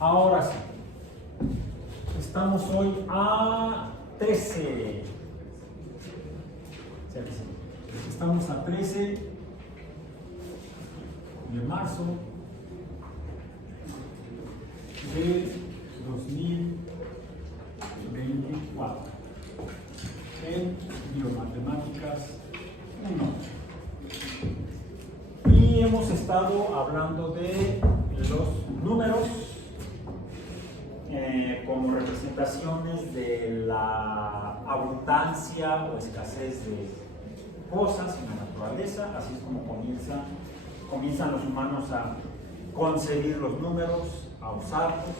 Ahora sí, estamos hoy a 13. Estamos a 13 de marzo de 2024 en Biomatemáticas 1. Y hemos estado hablando de los números como representaciones de la abundancia o escasez de cosas en la naturaleza. Así es como comienzan los humanos a concebir los números, a usarlos.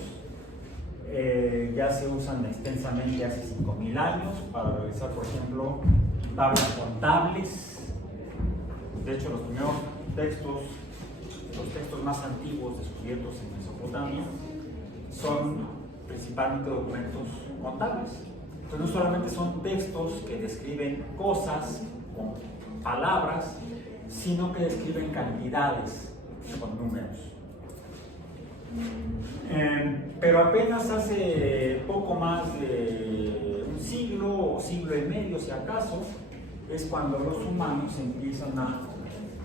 Ya se usan extensamente hace 5.000 años para realizar, por ejemplo, tablas contables. De hecho, los primeros textos, los textos más antiguos descubiertos en Mesopotamia, son principalmente documentos contables. Entonces, no solamente son textos que describen cosas con palabras, sino que describen cantidades con números. Pero apenas hace poco más de un siglo o siglo y medio, si acaso, es cuando los humanos empiezan a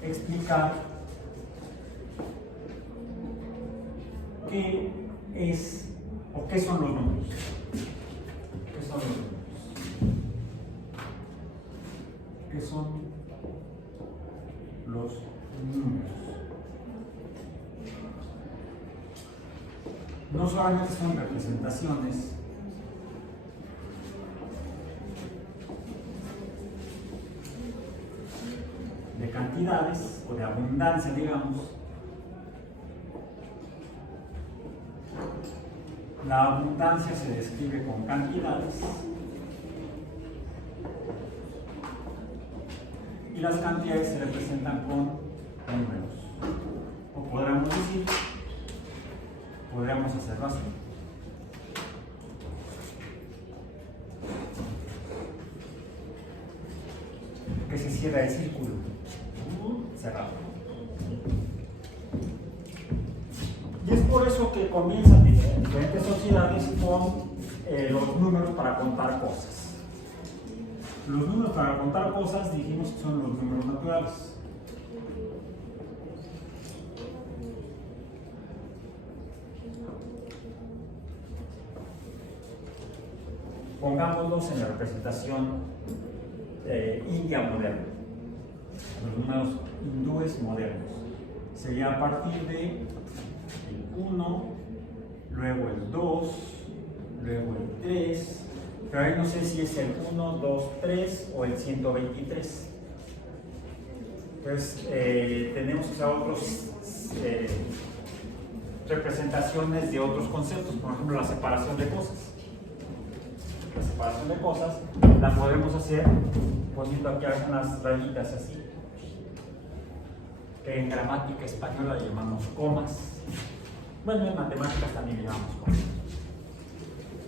explicar qué es o qué son los números. ¿Qué son los números? ¿Qué son los números? No solamente son representaciones de cantidades o de abundancia, digamos. La abundancia se describe con cantidades y las cantidades se representan con números. O podríamos hacerlo así. Que se cierra el círculo. Cerrado. Y es por eso que comienzan diferentes sociedades con los números para contar cosas. Los números para contar cosas dijimos que son los números naturales. Pongámoslos en la representación india moderna, los números hindúes modernos. Sería a partir de el 1, luego el 2, luego el 3, pero ahí no sé si es el 1, 2, 3 o el 123. Entonces tenemos que usar otras representaciones de otros conceptos, por ejemplo la separación de cosas. La separación de cosas la podemos hacer poniendo aquí algunas rayitas así, que en gramática española le llamamos comas. Bueno, en matemáticas también le llamamos comas.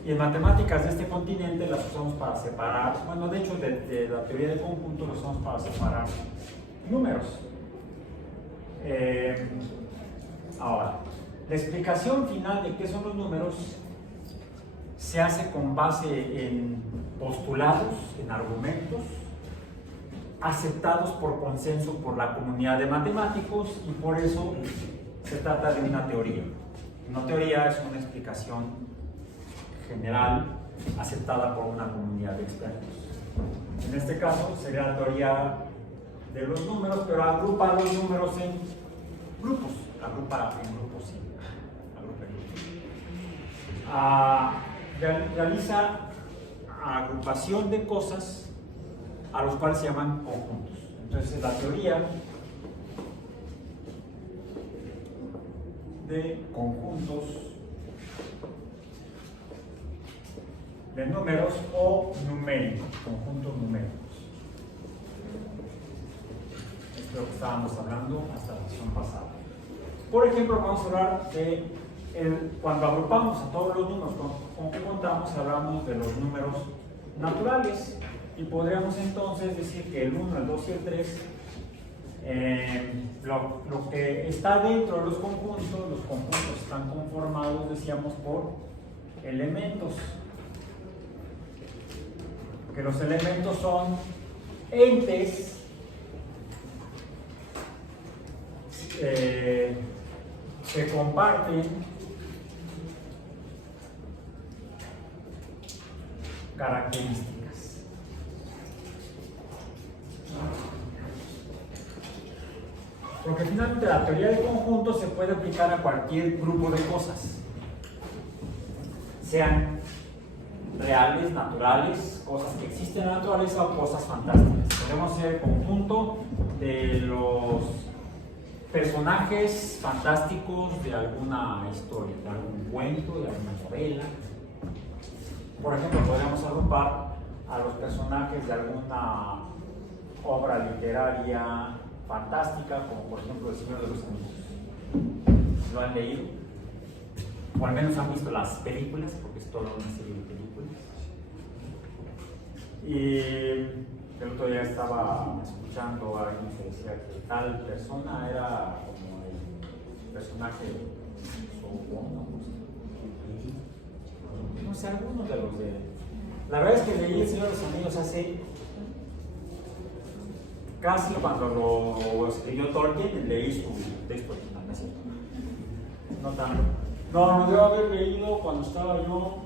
Y en matemáticas de este continente las usamos para separar, bueno, de hecho de la teoría de conjuntos las usamos para separar números. Ahora, la explicación final de qué son los números se hace con base en postulados, en argumentos, aceptados por consenso por la comunidad de matemáticos, y por eso se trata de una teoría. Una teoría es una explicación general aceptada por una comunidad de expertos. En este caso sería la teoría de los números, pero agrupa los números en grupos. Agrupa en grupos, sí. Realiza agrupación de cosas a los cuales se llaman conjuntos. Entonces, la teoría de conjuntos de números o numéricos, conjuntos numéricos. Esto es lo que estábamos hablando hasta la sesión pasada. Por ejemplo, vamos a hablar de cuando agrupamos a todos los números con que contamos, hablamos de los números naturales, y podríamos entonces decir que el 1, el 2 y el 3, lo que está dentro de los conjuntos están conformados, decíamos, por elementos. Que los elementos son entes que comparten características. Porque finalmente la teoría de conjuntos se puede aplicar a cualquier grupo de cosas, sean reales, naturales, cosas que existen en la naturaleza o cosas fantásticas. Podemos ser el conjunto de los personajes fantásticos de alguna historia, de algún cuento, de alguna novela. Por ejemplo, podríamos agrupar a los personajes de alguna obra literaria fantástica, como por ejemplo El Señor de los Anillos. ¿Lo han leído? O al menos han visto las películas, porque es toda una serie de películas. Y el otro día estaba escuchando a alguien que decía que tal persona era como el personaje no sé, algunos de los de... La verdad es que leí El Señor de los Anillos hace casi cuando lo escribió Tolkien, leí su texto original, no tanto. No, lo debo haber leído cuando estaba yo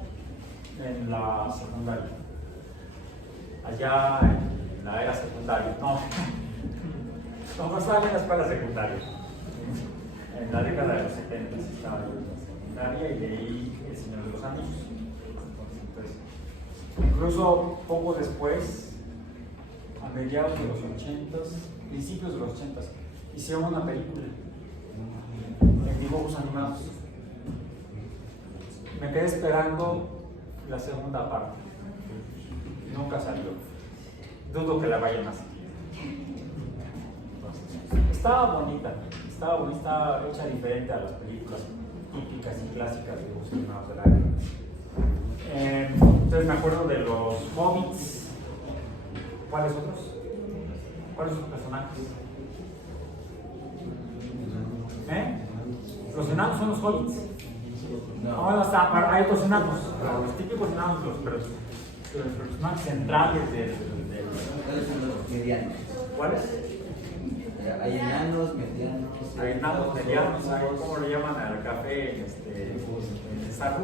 en la secundaria. Allá en la era secundaria. No, cuando estaba en la escuela secundaria. En la década de los 70 estaba yo en la secundaria y leí El Señor de los Anillos. Entonces, incluso poco después, a mediados de los 80s, principios de los 80s, hicieron una película en dibujos animados. Me quedé esperando la segunda parte. Nunca salió. Dudo que la vayan a hacer. Estaba bonita, estaba hecha diferente a las películas típicas y clásicas de dibujos animados de la época. Entonces me acuerdo de los Hobbits. ¿Cuáles otros? ¿Cuáles otros personajes? Los enanos son los Hobbits. No, hay otros enanos, los típicos enanos, los personajes centrales del... ¿Cuáles son los medianos? ¿Cuáles? Hay enanos, medianos. Hay enanos, medianos, ¿cómo le llaman al café en Saco?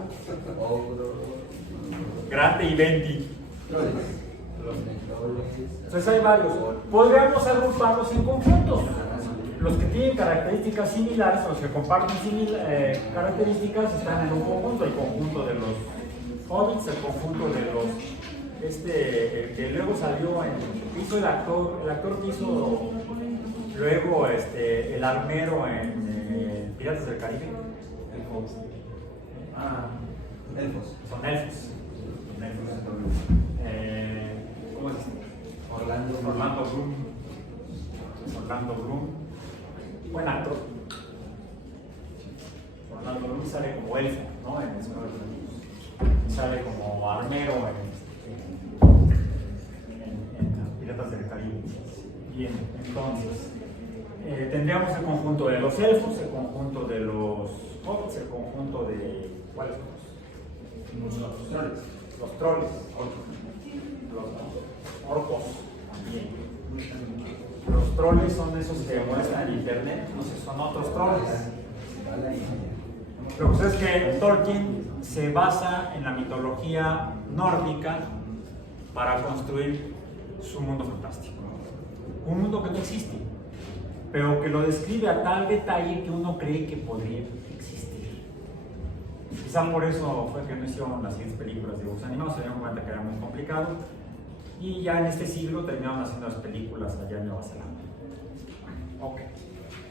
Grande y Venti. Entonces hay varios. Podríamos agruparlos en conjuntos. Los que tienen características similares, o los que comparten características, están en un conjunto. El conjunto de los Hobbits, el conjunto de los... que luego salió hizo el actor que hizo luego el armero en Piratas del Caribe. Elfos. Son elfos. ¿Cómo es? Orlando Bloom. Buen actor. Orlando Bloom sale como elfo, ¿no? En El Señor de los Anillos. Sale como armero en Piratas del Caribe. Bien, entonces tendríamos el conjunto de los elfos, el conjunto de los hobbits, el conjunto de... ¿Cuáles son? Los troles. Los troles. Los orcos también. Los troles son esos que muestran en internet, no sé, son otros troles. Lo que sucede es que Tolkien se basa en la mitología nórdica para construir su mundo fantástico. Un mundo que no existe, pero que lo describe a tal detalle que uno cree que podría existir. Quizá por eso fue que no hicieron las siguientes películas de dibujos animados, se dieron cuenta que era muy complicado. Y ya en este siglo terminaron haciendo las películas allá en Nueva Zelanda. Ok.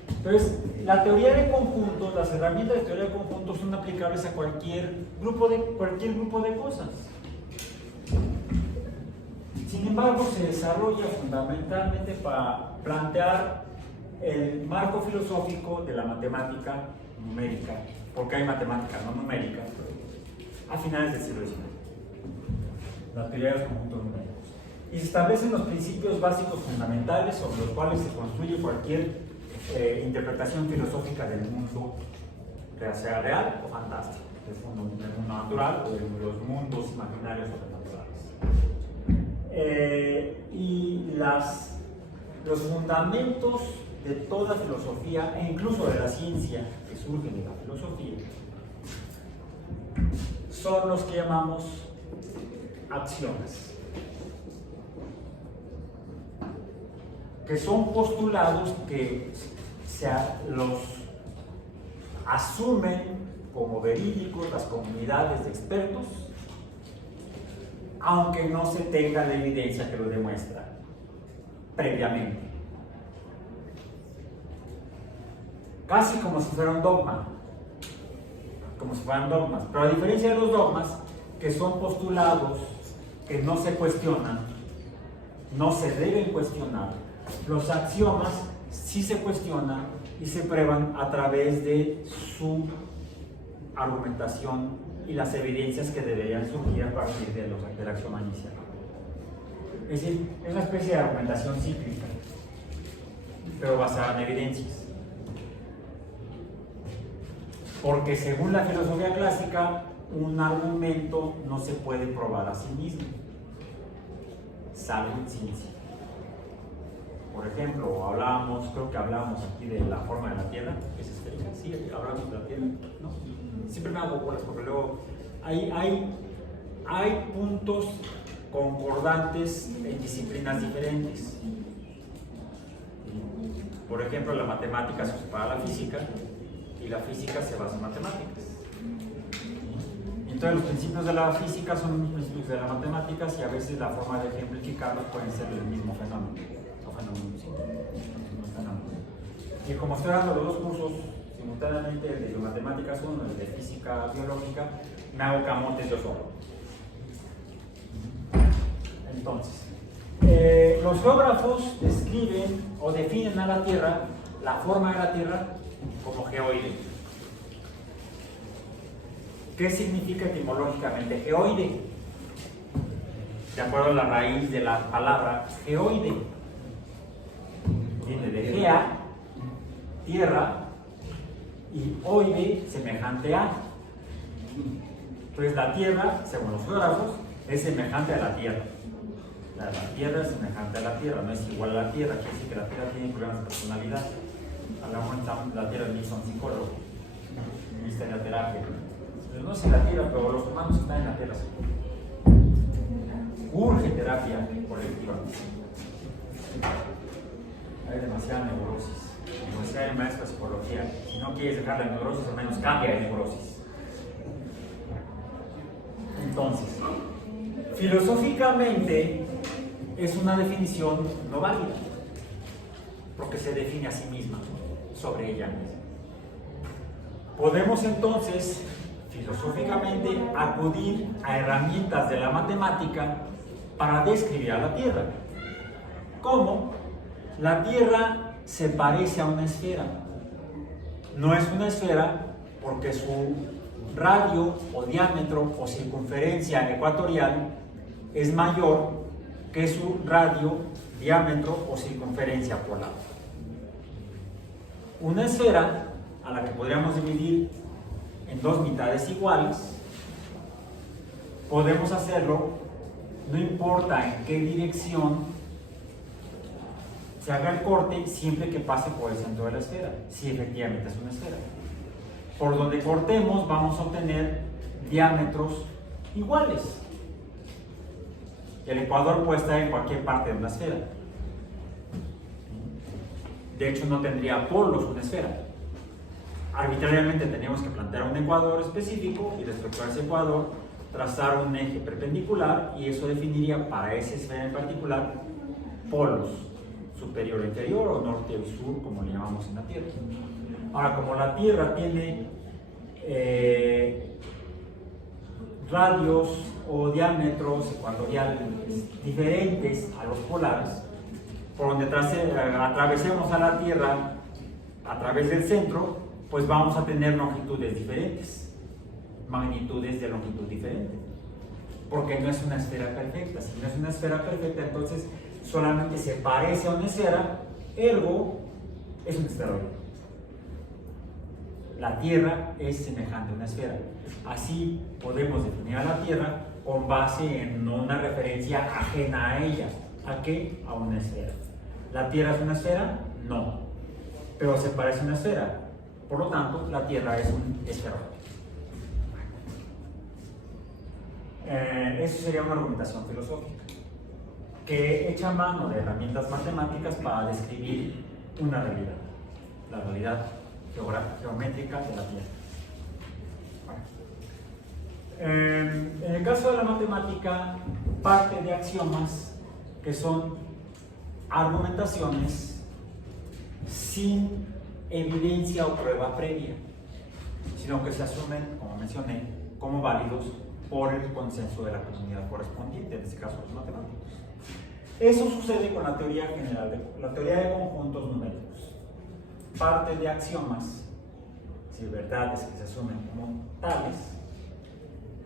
Entonces, la teoría de conjuntos, las herramientas de teoría de conjuntos son aplicables a cualquier grupo de cosas. Sin embargo, se desarrolla fundamentalmente para plantear el marco filosófico de la matemática numérica, porque hay matemática no numérica, a finales del siglo XIX. La teoría de los conjuntos numéricos. Y se establecen los principios básicos fundamentales sobre los cuales se construye cualquier interpretación filosófica del mundo ya sea real o fantástico, el mundo natural o los mundos imaginarios sobrenaturales. Y los fundamentos de toda filosofía, e incluso de la ciencia que surge de la filosofía, son los que llamamos axiomas, que son postulados que los asumen como verídicos las comunidades de expertos, aunque no se tenga la evidencia que lo demuestra previamente. Casi como si fuera un dogma, como si fueran dogmas, pero a diferencia de los dogmas, que son postulados que no se cuestionan, no se deben cuestionar, los axiomas sí se cuestionan y se prueban a través de su argumentación y las evidencias que deberían surgir a partir del axioma inicial. Es decir, es una especie de argumentación cíclica, pero basada en evidencias. Porque según la filosofía clásica, un argumento no se puede probar a sí mismo, salvo en ciencia. Por ejemplo, creo que hablábamos aquí de la forma de la Tierra, que es esférica. Sí, hablamos de la Tierra, ¿no? Siempre me hago bolas porque luego hay puntos concordantes en disciplinas diferentes. Por ejemplo, la matemática se usa para la física y la física se basa en matemáticas. Entonces los principios de la física son los principios de las matemáticas y a veces la forma de ejemplificarlos pueden ser el mismo fenómeno. Y como estoy dando los dos cursos simultáneamente, el de matemáticas 1 y el de física biológica, me hago camotes yo solo. Entonces, los geógrafos describen o definen a la Tierra, la forma de la Tierra, como geoide. ¿Qué significa etimológicamente geoide? De acuerdo a la raíz de la palabra geoide. Viene de gea, tierra, y oide, semejante a. Entonces la Tierra, según los geógrafos, es semejante a la Tierra. La Tierra es semejante a la Tierra, no es igual a la Tierra, quiere decir que la Tierra tiene problemas de personalidad. Hablamos de la Tierra, ni son psicólogos, ni está en la terapia. Pero no sé la Tierra, pero los humanos están en la Tierra. Urge terapia colectiva. Hay demasiada neurosis. Como decía el maestro de psicología, si no quieres dejar la neurosis, al menos cambia de neurosis. Entonces, filosóficamente es una definición no válida, porque se define a sí misma, sobre ella misma. Podemos entonces, filosóficamente, acudir a herramientas de la matemática para describir a la Tierra. ¿Cómo? La Tierra se parece a una esfera. No es una esfera porque su radio o diámetro o circunferencia ecuatorial es mayor que su radio, diámetro o circunferencia polar. Una esfera a la que podríamos dividir en dos mitades iguales, podemos hacerlo, no importa en qué dirección se haga el corte, siempre que pase por el centro de la esfera, si efectivamente es una esfera. Por donde cortemos vamos a obtener diámetros iguales. El ecuador puede estar en cualquier parte de una esfera. De hecho, no tendría polos una esfera. Arbitrariamente tenemos que plantear un ecuador específico y respecto a ese ecuador trazar un eje perpendicular, y eso definiría para esa esfera en particular polos, superior o inferior, o norte o sur, como le llamamos en la Tierra. Ahora, como la Tierra tiene radios o diámetros ecuatoriales diferentes a los polares, por donde atravesemos a la Tierra a través del centro, pues vamos a tener longitudes diferentes, magnitudes de longitud diferente, porque no es una esfera perfecta. Si no es una esfera perfecta, entonces solamente se parece a una esfera, ergo es un esferoide. la Tierra es semejante a una esfera. Así podemos definir a la Tierra con base en una referencia ajena a ella. ¿A qué? A una esfera. ¿La Tierra es una esfera? No. Pero se parece a una esfera. Por lo tanto, la Tierra es un esferoide. Eso sería una argumentación filosófica que echa mano de herramientas matemáticas para describir una realidad, la realidad geométrica de la Tierra. En el caso de la matemática, parte de axiomas que son argumentaciones sin evidencia o prueba previa, sino que se asumen, como mencioné, como válidos por el consenso de la comunidad correspondiente, en este caso los matemáticos. Eso sucede con la teoría general, la teoría de conjuntos numéricos. Parte de axiomas, si verdades que se asumen como tales,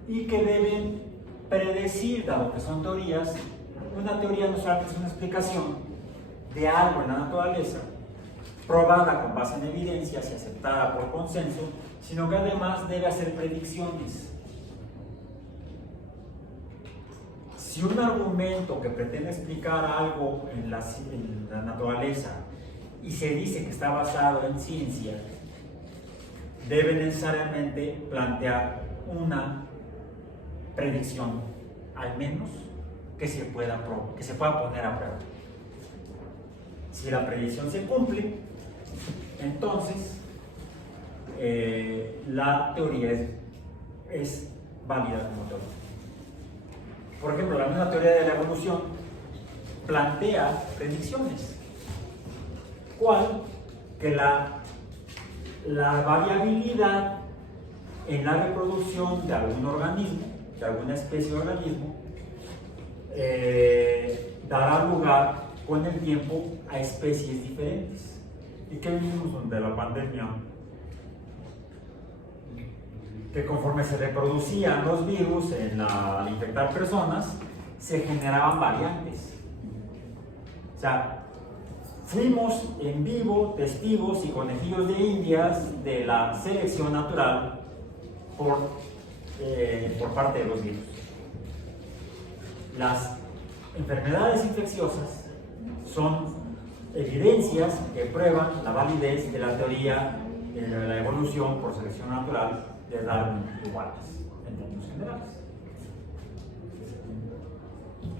y que deben predecir, dado que son teorías, una teoría no solamente es una explicación de algo en la naturaleza, probada con base en evidencias y aceptada por consenso, sino que además debe hacer predicciones. Si un argumento que pretende explicar algo en la naturaleza y se dice que está basado en ciencia, debe necesariamente plantear una predicción, al menos que se pueda poner a prueba. Si la predicción se cumple, entonces la teoría es válida como teoría. Por ejemplo, la misma teoría de la evolución plantea predicciones. ¿Cuál? Que la variabilidad en la reproducción de algún organismo, de alguna especie de organismo, dará lugar con el tiempo a especies diferentes. ¿Y qué vimos de la pandemia? Que conforme se reproducían los virus al infectar personas, se generaban variantes. O sea, fuimos en vivo testigos y conejillos de indias de la selección natural por parte de los virus. Las enfermedades infecciosas son evidencias que prueban la validez de la teoría de la evolución por selección natural de Darwin iguales, en términos generales.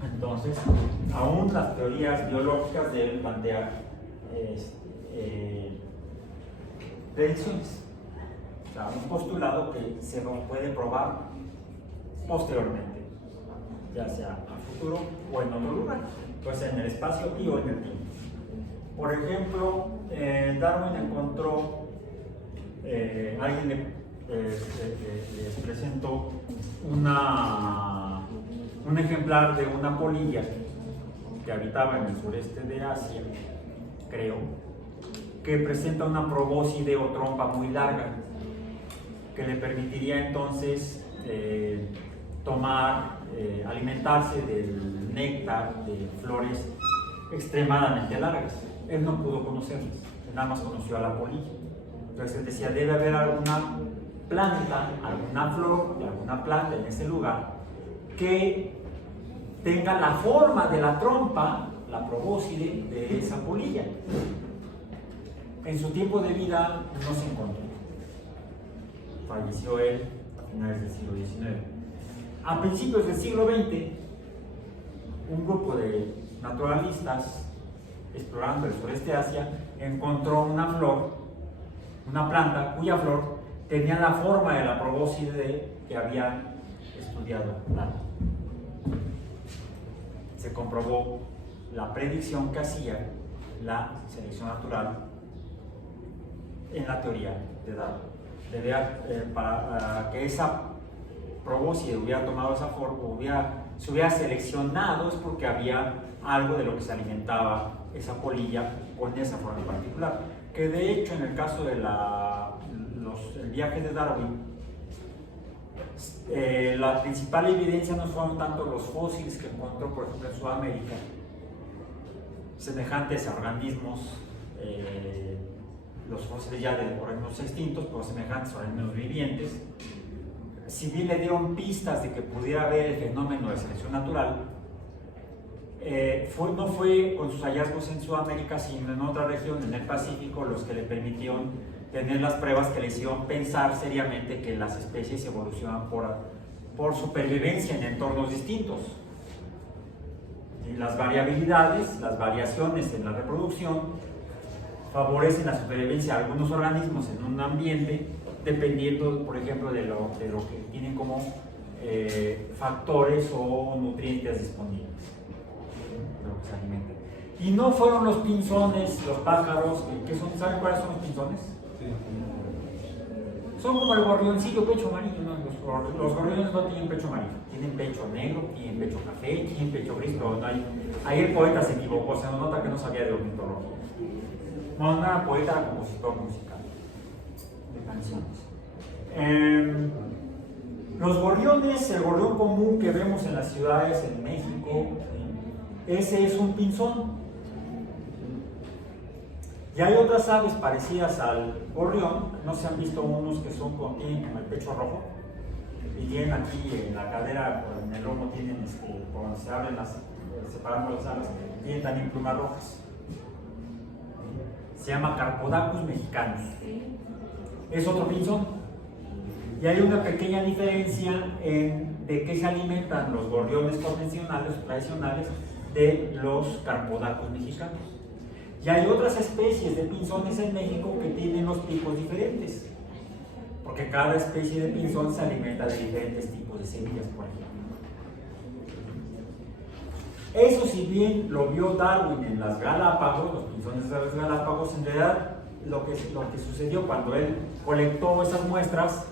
Entonces, aún las teorías biológicas deben plantear predicciones. O sea, un postulado que se puede probar posteriormente, ya sea a futuro o en otro lugar, pues en el espacio y o en el tiempo. Por ejemplo, Darwin encontró, alguien les presentó un ejemplar de una polilla que habitaba en el sureste de Asia, creo, que presenta una probóscide o trompa muy larga, que le permitiría entonces alimentarse del néctar de flores extremadamente largas. Él no pudo conocerlas, nada más conoció a la polilla. Entonces él decía, debe haber alguna planta, alguna flor de alguna planta en ese lugar que tenga la forma de la trompa, la probóscide de esa polilla. En su tiempo de vida no se encontró. Falleció él a finales del siglo XIX. A principios del siglo XX, un grupo de naturalistas explorando el sureste de Asia encontró una flor, una planta cuya flor tenía la forma de la probóscide que había estudiado Darwin. Se comprobó la predicción que hacía la selección natural en la teoría de Darwin. Para que esa probóscide hubiera tomado esa forma, se hubiera seleccionado, es porque había algo de lo que se alimentaba esa polilla con esa forma en particular. Que de hecho, en el caso de el viaje de Darwin, la principal evidencia no fueron tanto los fósiles que encontró, por ejemplo, en Sudamérica, semejantes a organismos los fósiles ya de organismos extintos, pero semejantes a organismos vivientes. Si bien le dieron pistas de que pudiera haber el fenómeno de selección natural, no fue con sus hallazgos en Sudamérica, sino en otra región, en el Pacífico, los que le permitieron tener las pruebas que le hicieron pensar seriamente que las especies evolucionan por supervivencia en entornos distintos. Y las variabilidades, las variaciones en la reproducción, favorecen la supervivencia de algunos organismos en un ambiente, dependiendo, por ejemplo, de lo que tienen como factores o nutrientes disponibles, de lo que se alimentan. Y no fueron los pinzones, los pájaros, ¿saben cuáles son los pinzones? Son como el gorrioncillo pecho amarillo, ¿no? Los gorriones no tienen pecho amarillo, tienen pecho negro, tienen pecho café, tienen pecho gris, pero no hay. Ahí el poeta se equivocó, se nota que no sabía de ornitología. No, no era poeta, era compositor musical de canciones. Los gorriones, el gorrión común que vemos en las ciudades, en México, ese es un pinzón. Y hay otras aves parecidas al gorrión, no se han visto unos que tienen como el pecho rojo y tienen aquí en la cadera, en el lomo tienen, por donde se abren separando las alas, tienen también plumas rojas. Se llama Carpodacus mexicanus. Es otro pinzón. Y hay una pequeña diferencia de qué se alimentan los gorriones convencionales, tradicionales, de los Carpodacus mexicanos. Y hay otras especies de pinzones en México que tienen los picos diferentes, porque cada especie de pinzón se alimenta de diferentes tipos de semillas, por ejemplo. Eso, si bien lo vio Darwin en las Galápagos, los pinzones de las Galápagos, en realidad lo que sucedió cuando él colectó esas muestras,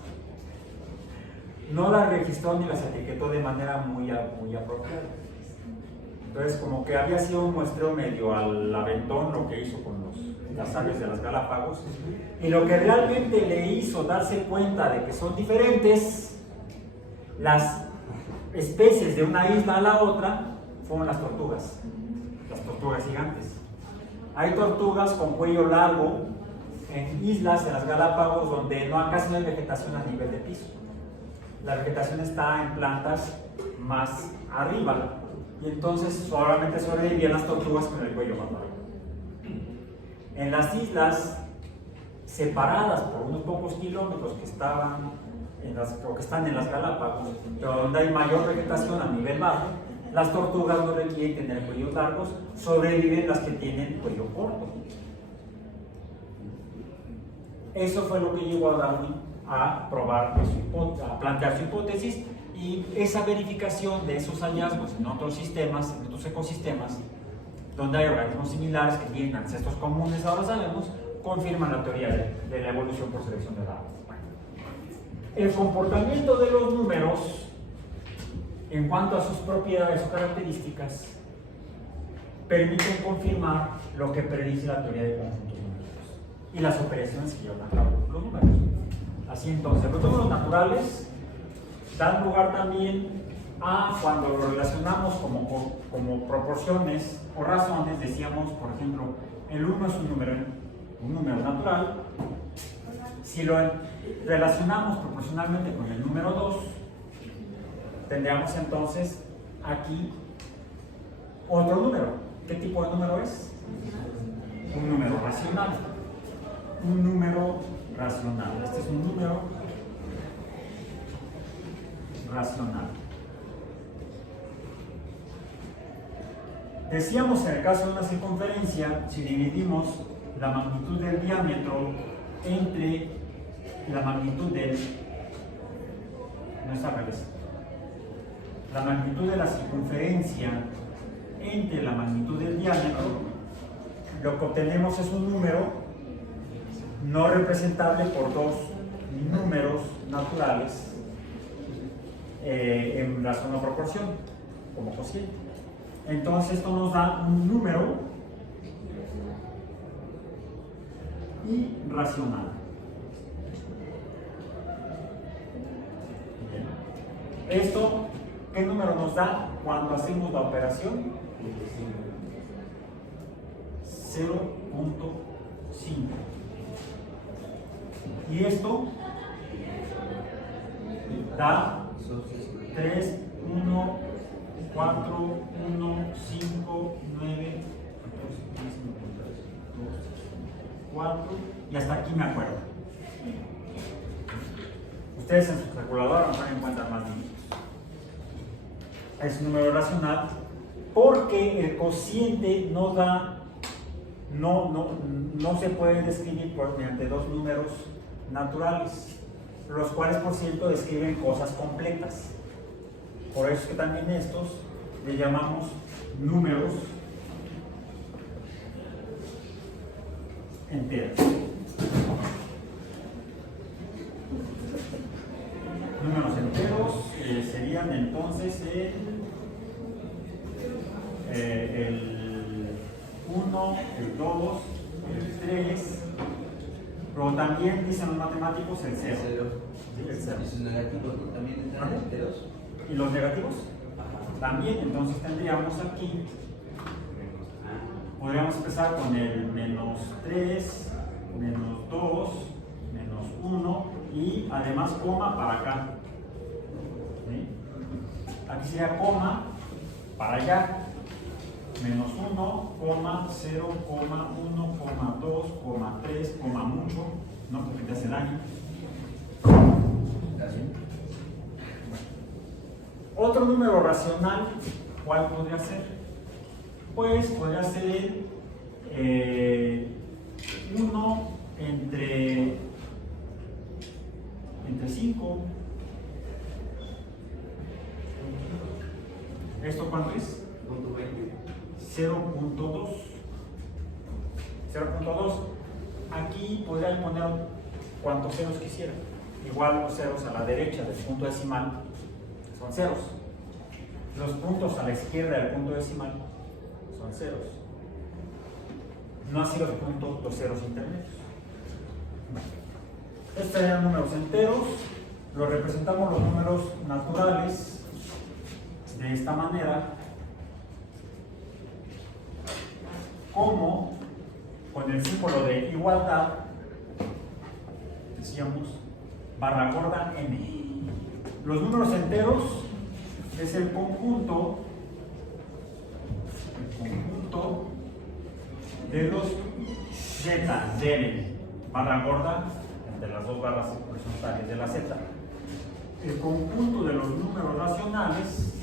no las registró ni las etiquetó de manera muy apropiada. Entonces, como que había sido un muestreo medio al aventón lo que hizo con las aves de las Galápagos, y lo que realmente le hizo darse cuenta de que son diferentes las especies de una isla a la otra fueron las tortugas gigantes. Hay tortugas con cuello largo en islas, en las Galápagos, donde casi no hay vegetación a nivel de piso. La vegetación está en plantas más arriba, y entonces solamente sobrevivían las tortugas con el cuello más largo. En las islas separadas por unos pocos kilómetros que están en las Galápagos, pero donde hay mayor vegetación a nivel bajo, las tortugas no requieren tener cuellos largos, sobreviven las que tienen cuello corto. Eso fue lo que llevó a Darwin a plantear su hipótesis, y esa verificación de esos hallazgos en otros sistemas, en otros ecosistemas, donde hay organismos similares que tienen ancestros comunes, ahora sabemos, confirman la teoría de la evolución por selección de Darwin. El comportamiento de los números, en cuanto a sus propiedades o características, permiten confirmar lo que predice la teoría de conjuntos numéricos y las operaciones que llevan a cabo los números. Así entonces, los números naturales dan lugar también a, cuando lo relacionamos como proporciones o razones, decíamos, por ejemplo, el 1 es un número natural. Si lo relacionamos proporcionalmente con el número 2, tendríamos entonces aquí otro número. ¿Qué tipo de número es? Un número racional. Un número racional. Este es un número racional. Decíamos, en el caso de una circunferencia, si dividimos la magnitud del diámetro entre la magnitud la magnitud de la circunferencia entre la magnitud del diámetro, lo que obtenemos es un número no representable por dos números naturales en razón o proporción, como cociente. Entonces esto nos da un número irracional. Esto, ¿qué número nos da cuando hacemos la operación? 0.5. Y esto da 3, 1, 4, 1, 5, 9, 14, 15, 2, 4, y hasta aquí me acuerdo. Ustedes en su calculadora van a encontrar más dígitos. Es un número racional porque el cociente no se puede describir mediante dos números naturales, los cuales por cierto describen cosas completas. Por eso es que también estos le llamamos números enteros. Números enteros serían entonces el 1, el 2, el 3, pero también dicen los matemáticos el 0. ¿Sí? El 0. ¿Y sus negativos no también entran enteros? ¿Y los negativos? También, entonces tendríamos aquí, podríamos empezar con el menos 3, menos 2, menos 1 y además coma para acá. ¿Sí? Aquí sería coma para allá. Menos 1, coma, 0, coma, 1, coma, 2, coma, 3, coma mucho, no porque te hace daño. ¿Sí? Otro número racional, ¿cuál podría ser? Pues podría ser 1 entre 5. ¿Esto cuánto es? 0.2. 0.2. Aquí podrían poner cuantos ceros quisieran. Igual los ceros a la derecha del punto decimal son ceros. Los puntos a la izquierda del punto decimal son ceros. No así los puntos, los ceros intermedios. Estos serían números enteros. Los representamos los números naturales de esta manera, como con el símbolo de igualdad, decíamos barra gorda n. Los números enteros es el conjunto de los z, z, barra gorda entre las dos barras horizontales de la z. El conjunto de los números racionales,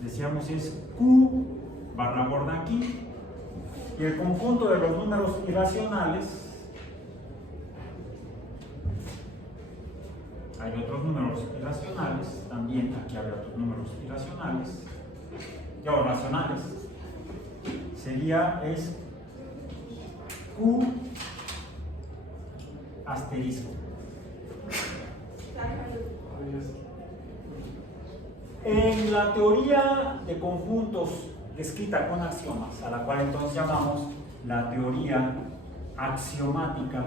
decíamos, es q barra gorda aquí, y el conjunto de los números irracionales, hay otros números irracionales, también aquí habría otros números irracionales, o racionales, es q asterisco. En la teoría de conjuntos escrita con axiomas, a la cual entonces llamamos la teoría axiomática,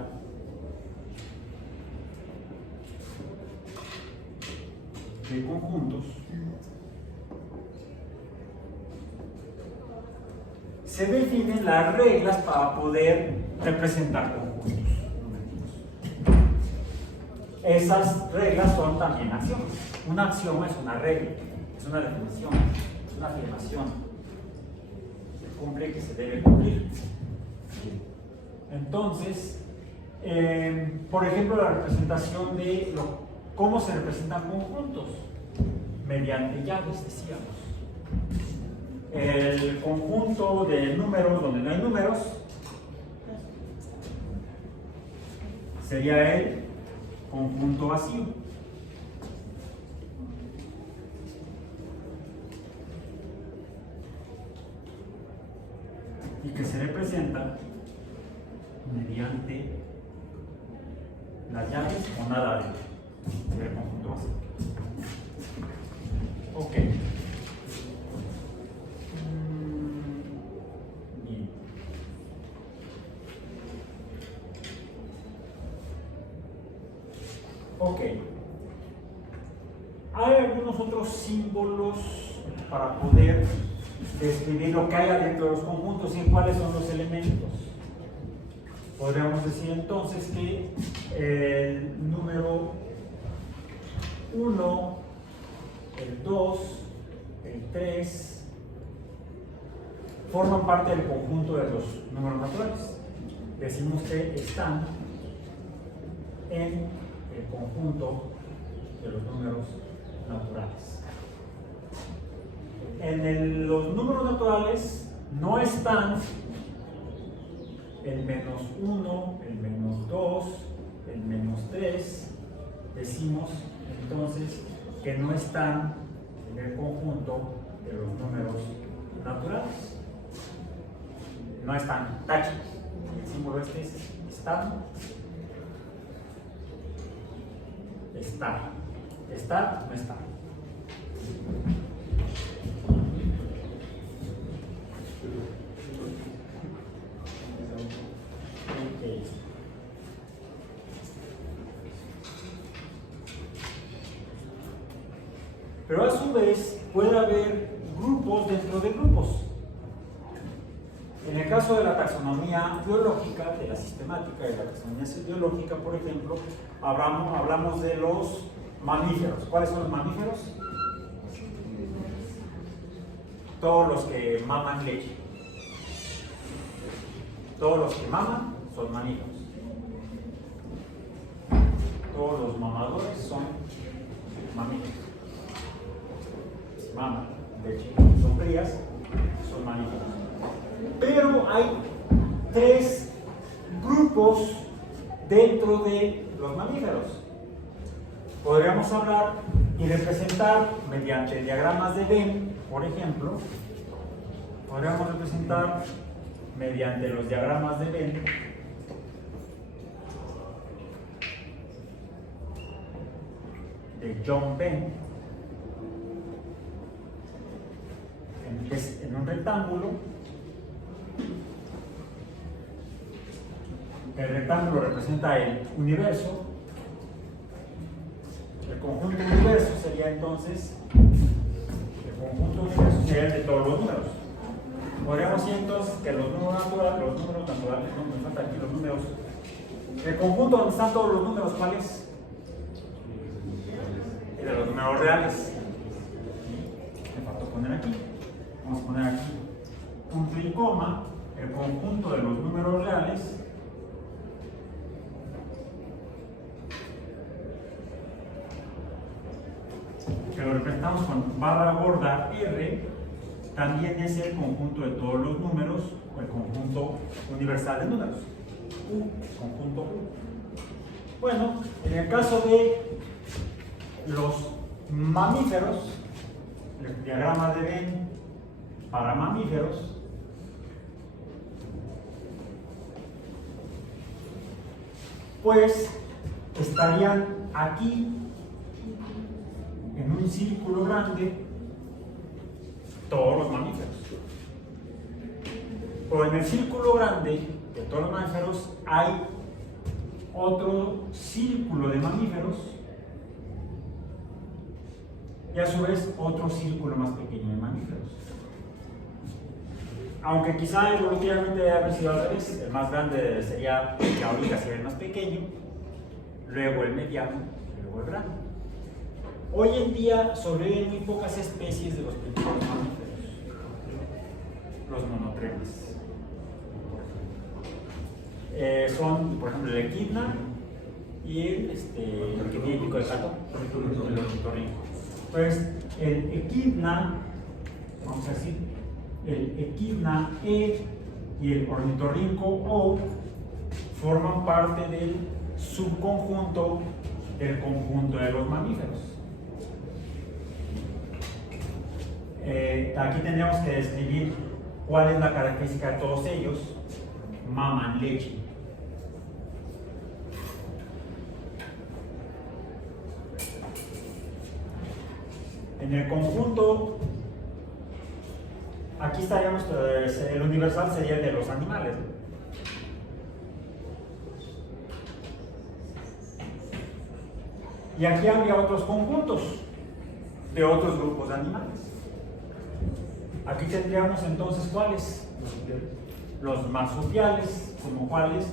de conjuntos, se definen las reglas para poder representar conjuntos. Esas reglas son también axiomas. Un axioma es una regla, es una definición, es una afirmación. Se cumple que se debe cumplir. Entonces, por ejemplo, la representación de cómo se representan conjuntos, mediante llaves, decíamos. El conjunto de números donde no hay números sería el conjunto vacío. Y que se representa mediante las llaves o nada dentro. Sería el conjunto vacío. Ok. Bien. Ok. Hay algunos otros símbolos para poder describir lo que hay adentro de los conjuntos y cuáles son los elementos. podríamos decir entonces que el número 1, el 2, el 3 forman parte del conjunto de los números naturales. Decimos que están en el conjunto de los números naturales. En los números naturales no están el menos 1, el menos 2, el menos 3. Decimos entonces que no están en el conjunto de los números naturales. No están. Tachi. El símbolo este es estar. Estar. Estar, no estar. Pero a su vez puede haber grupos dentro de grupos. En el caso de la taxonomía biológica, de la sistemática de la taxonomía biológica, por ejemplo, hablamos de los mamíferos. ¿Cuáles son los mamíferos? Todos los que maman leche. Todos los que maman son mamíferos. Todos los mamadores son mamíferos. Si maman leche son crías, son mamíferos. Pero hay 3 grupos dentro de los mamíferos. Podríamos hablar y representar mediante diagramas de Venn, por ejemplo. Podríamos representar mediante los diagramas de Venn de John Venn en un rectángulo. El rectángulo representa el universo. El conjunto universo sería entonces el de todos los números. Podríamos decir entonces que los números naturales, no me falta aquí los números. El conjunto donde están todos los números, ¿cuál es? El de los números reales. Me faltó poner aquí. Vamos a poner aquí punto y coma, el conjunto de los números reales. Que lo representamos con barra gorda R, también es el conjunto de todos los números, o el conjunto universal de números. Conjunto U. Bueno, en el caso de los mamíferos, el diagrama de Venn para mamíferos, pues estarían aquí en un círculo grande todos los mamíferos. Pero en el círculo grande de todos los mamíferos hay otro círculo de mamíferos y a su vez otro círculo más pequeño de mamíferos. Aunque quizá evolutivamente debe haber sido al revés, el más grande sería, que ahorita sería el más pequeño, luego el mediano y luego el grande. Hoy en día sobreviven muy pocas especies de los primeros mamíferos, los monotremas. Son, por ejemplo, el equidna y el que tiene pico de gato, el ornitorrinco. Pues el equidna, vamos a decir, el equidna E y el ornitorrinco O forman parte del subconjunto del conjunto de los mamíferos. Aquí tendríamos que describir cuál es la característica de todos ellos. Maman leche. En el conjunto, aquí estaríamos, el universal sería el de los animales. Y aquí habría otros conjuntos de otros grupos de animales. Aquí tendríamos entonces ¿cuáles? Los marsupiales, como cuáles,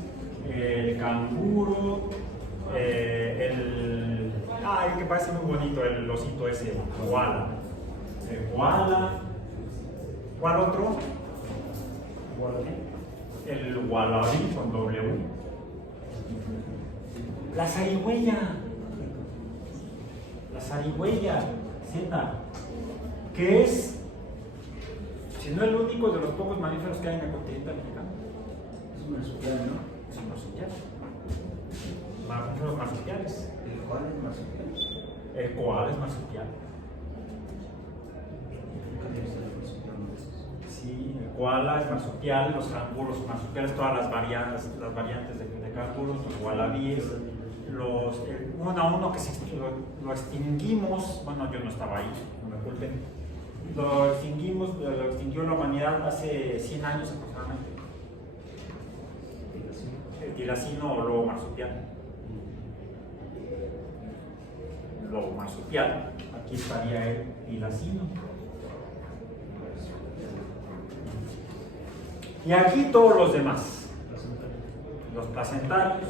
el canguro, ay, que parece muy bonito el osito ese, koala. El koala. ¿Cuál otro? El wallaby con W. La zarigüeya. La zarigüeya, Z, que es, si no el único de los pocos mamíferos que hay en el continente americano. Es un marsupial, ¿no? Es un marsupial. Mamíferos marsupiales. ¿El cual es marsupial? El koala es marsupial. Nunca había visto el marsupial de esos. Sí, el koala es marsupial, los canguros son marsupiales, todas las variantes de canguros, los wallabies, uno que lo extinguimos, bueno, yo no estaba ahí, no me culpen, lo extinguió la humanidad hace 100 años aproximadamente. El tilacino o lobo marsupial. Lobo marsupial, aquí estaría el tilacino. Y aquí todos los demás, los placentarios,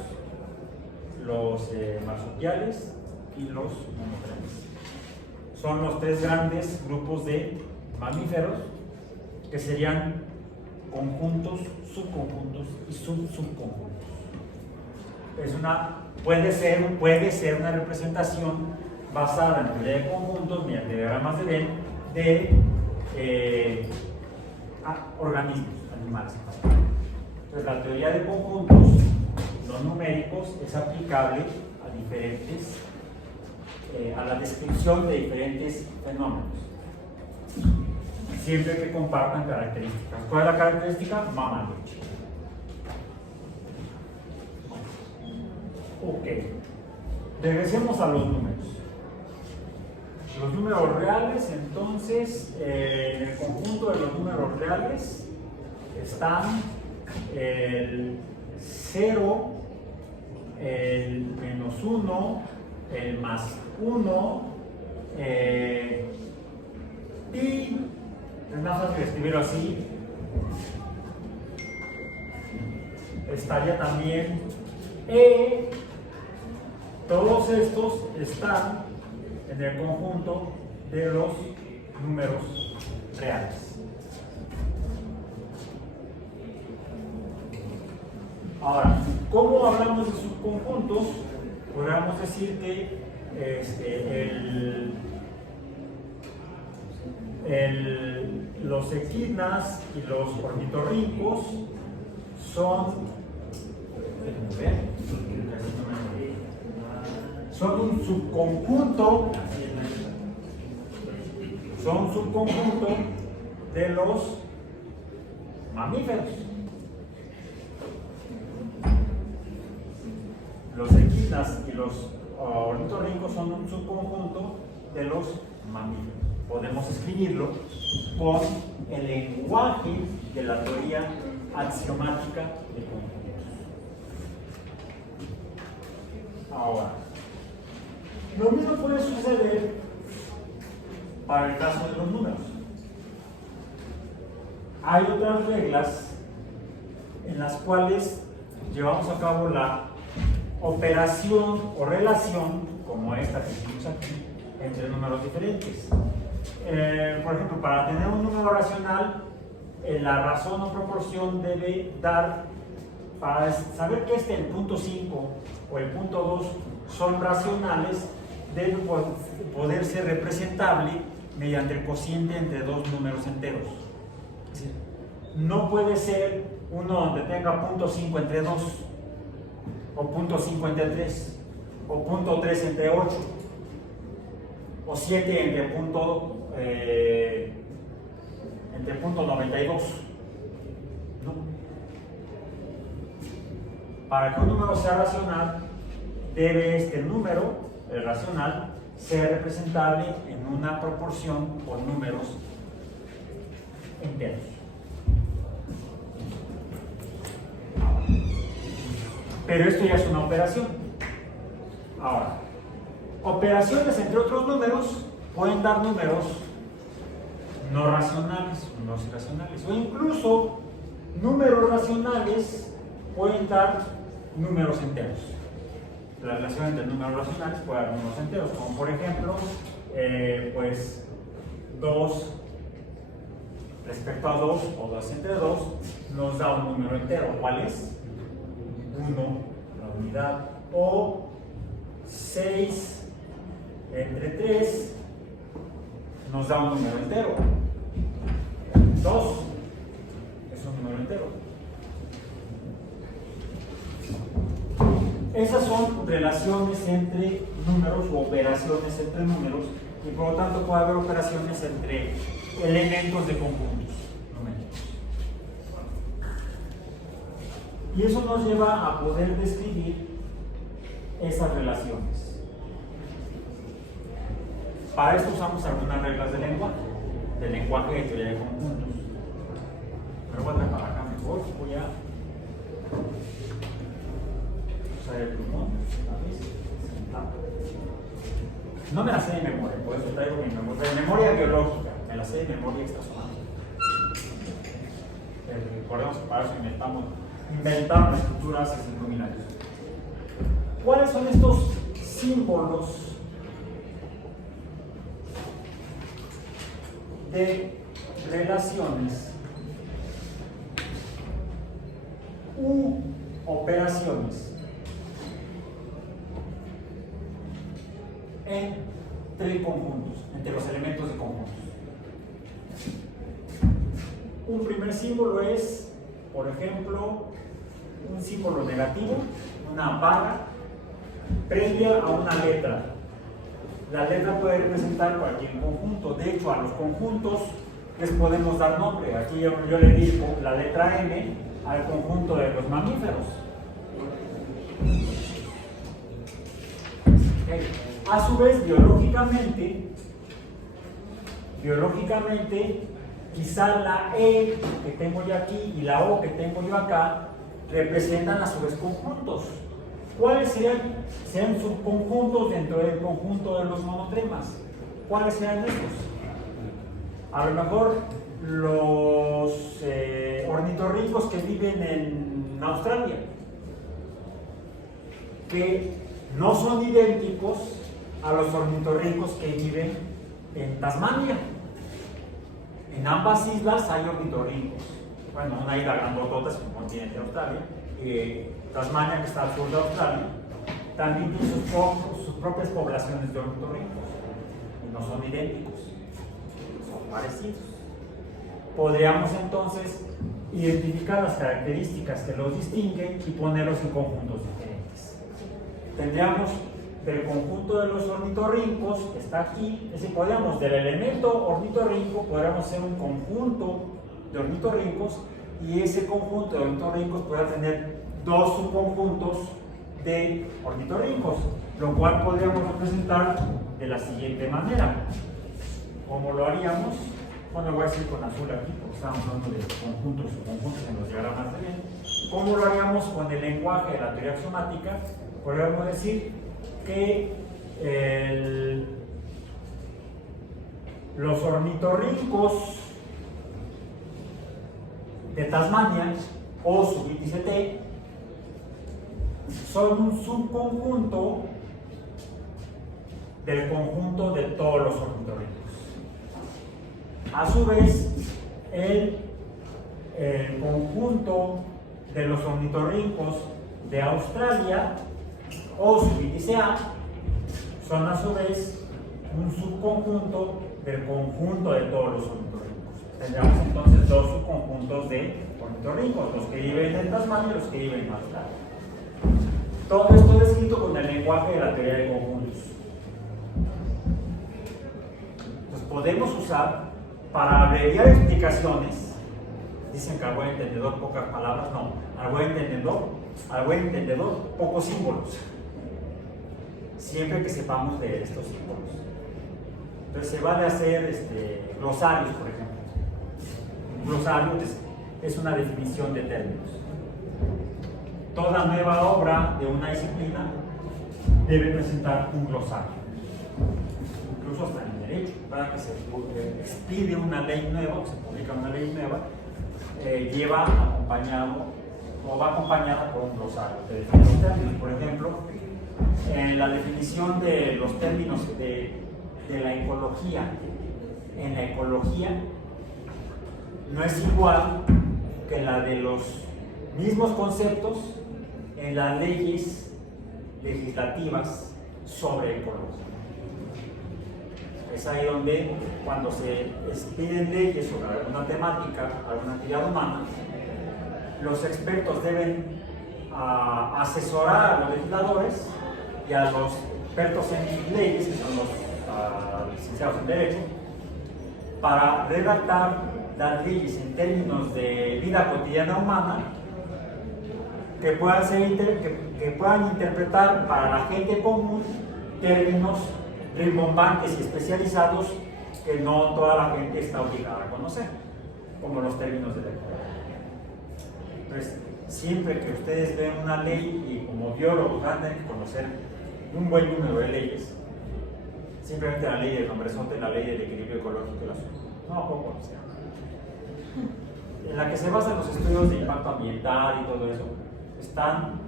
los marsupiales y los mamíferos. Son los tres grandes grupos de mamíferos que serían conjuntos, subconjuntos y subconjuntos. Puede ser una representación basada en teoría de conjuntos mediante diagramas de Venn de organismos, animales. Entonces, la teoría de conjuntos no numéricos es aplicable a la descripción de diferentes fenómenos, siempre que compartan características. ¿Cuál es la característica? Mamaluchi. Ok, regresemos a los números. Los números reales, entonces, en el conjunto de los números reales están el 0, el -1, el +1, pi, es más fácil escribirlo así. Estaría también E. Todos estos están en el conjunto de los números reales. Ahora, ¿cómo hablamos de subconjuntos? Podríamos decir que los equidnas y los ornitorrincos son un subconjunto de los mamíferos. Los equinas y los ornitorrincos son un subconjunto de los mamíferos. Podemos escribirlo con el lenguaje de la teoría axiomática de conjuntos. Ahora, lo mismo puede suceder para el caso de los números. Hay otras reglas en las cuales llevamos a cabo la operación o relación, como esta que hicimos aquí, entre números diferentes. Por ejemplo, para tener un número racional, la razón o proporción debe dar, para saber que el punto 5 o el punto 2 son racionales, debe poder ser representable mediante el cociente entre dos números enteros. Es decir, no puede ser uno donde tenga punto 5 entre 2, o punto 5 entre 3, o punto 3 entre 8, o 7 entre punto 92. ¿No? Para que un número sea racional, debe este número, el racional, ser representable en una proporción con números enteros. Pero esto ya es una operación. Ahora, operaciones entre otros números pueden dar números no racionales, números irracionales, o incluso números racionales pueden dar números enteros. La relación entre números racionales puede haber números enteros, como por ejemplo, pues 2 respecto a 2 o 2 entre 2 nos da un número entero. ¿Cuál es? 1, la unidad. O 6 entre 3 nos da un número entero. 2 es un número entero. Esas son relaciones entre números u operaciones entre números, y por lo tanto puede haber operaciones entre elementos de conjuntos numéricos. Y eso nos lleva a poder describir esas relaciones. Para esto usamos algunas reglas del lenguaje de teoría de conjuntos. Pero voy a traer para acá mejor, voy a usar el plumón, no me la sé de memoria, por eso traigo mi memoria. De memoria biológica, me la sé de memoria extrasonante. Recordemos que para eso inventaron la estructura hace 5.000 años. ¿Cuáles son estos símbolos de relaciones u operaciones entre conjuntos, entre los elementos de conjuntos? Un primer símbolo es, por ejemplo, un símbolo negativo, una barra previa a una letra. La letra puede representar cualquier conjunto. De hecho, a los conjuntos les podemos dar nombre. Aquí yo le digo la letra M al conjunto de los mamíferos. A su vez, biológicamente, quizá la E que tengo yo aquí y la O que tengo yo acá representan a su vez conjuntos. ¿Cuáles serían subconjuntos dentro del conjunto de los monotremas? ¿Cuáles serían estos? A lo mejor los ornitorrincos que viven en Australia, que no son idénticos a los ornitorrincos que viven en Tasmania. En ambas islas hay ornitorrincos. Bueno, una isla grandotota es el continente de Australia. Tasmania, que está al sur de Australia, también tiene sus propias poblaciones de ornitorrincos. Y no son idénticos, son parecidos. Podríamos entonces identificar las características que los distinguen y ponerlos en conjuntos diferentes. Tendríamos del conjunto de los ornitorrincos, que está aquí, es decir, podríamos del elemento ornitorrinco, podríamos hacer un conjunto de ornitorrincos, y ese conjunto de ornitorrincos podría tener dos subconjuntos de ornitorrincos, lo cual podríamos representar de la siguiente manera. ¿Cómo lo haríamos? Bueno, lo voy a decir con azul aquí, porque estamos hablando de conjuntos y subconjuntos, que nos llegará más de bien. ¿Cómo lo haríamos con el lenguaje de la teoría axiomática? Podríamos decir que los ornitorrincos de Tasmania, o subíndice T, son un subconjunto del conjunto de todos los ornitorrincos. A su vez, el conjunto de los ornitorrincos de Australia, o subíndice A, son a su vez un subconjunto del conjunto de todos los ornitorrincos. Tendríamos entonces dos subconjuntos de ornitorrincos, los que viven en Tasmania y los que viven en Australia. Todo esto descrito con el lenguaje de la teoría de conjuntos. Entonces podemos usar para abreviar explicaciones. Dicen que al buen entendedor pocas palabras, no, al buen entendedor pocos símbolos. Siempre que sepamos leer estos símbolos. Entonces se vale hacer glosarios, por ejemplo. Un glosario es una definición de términos. Toda nueva obra de una disciplina debe presentar un glosario. Incluso hasta en derecho, para que se expide una ley nueva, o se publica una ley nueva, lleva acompañado o va acompañada por un glosario que define los términos. Por ejemplo, en la definición de los términos de la ecología, en la ecología no es igual que la de los mismos conceptos en las leyes legislativas sobre ecología. Es ahí donde, cuando se piden leyes sobre alguna temática, alguna actividad humana, los expertos deben asesorar a los legisladores y a los expertos en leyes, que son los licenciados en Derecho, para redactar las leyes en términos de vida cotidiana humana que puedan interpretar para la gente común términos rimbombantes y especializados que no toda la gente está obligada a conocer, como los términos de la ecología. Entonces, siempre que ustedes ven una ley, y como biólogos van a tener que conocer un buen número de leyes, simplemente la ley del nombrezote, la ley del equilibrio ecológico, no poco, o sea, en la que se basan los estudios de impacto ambiental y todo eso, están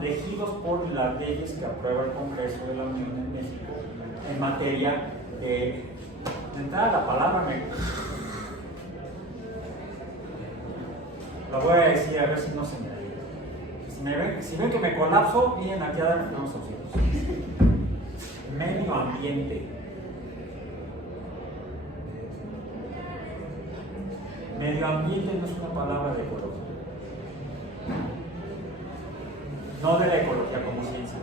regidos por las leyes que aprueba el Congreso de la Unión en México en materia de entrada. La palabra la voy a decir a ver si no se me olvida. Si ven que me colapso, vienen aquí a darme unos auxilios. Medio ambiente. Medio ambiente no es una palabra de ecología. No de la ecología como ciencia.